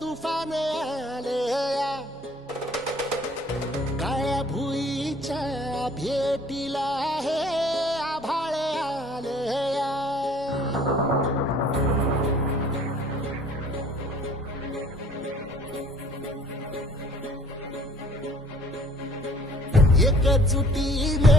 तुफान आले या। काळ्या भुईच्या भेटीला हे आभाळ एकजुटीने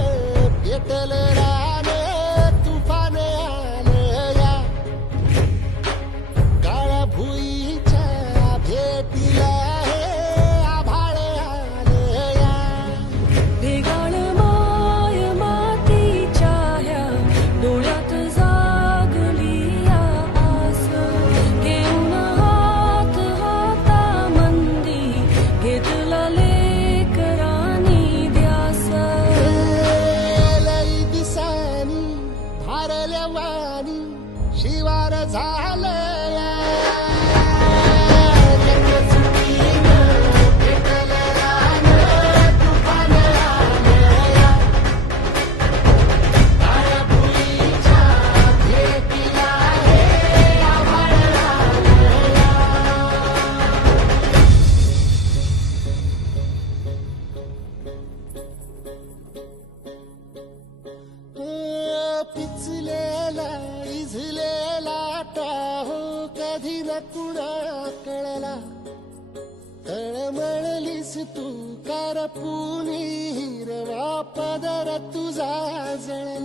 शिवार झालं. पिचलेला इझलेला टाहो कधी न कुणा कळला. तळमळलीस तू कारपुनी हिरवा पदर तुझा जळला.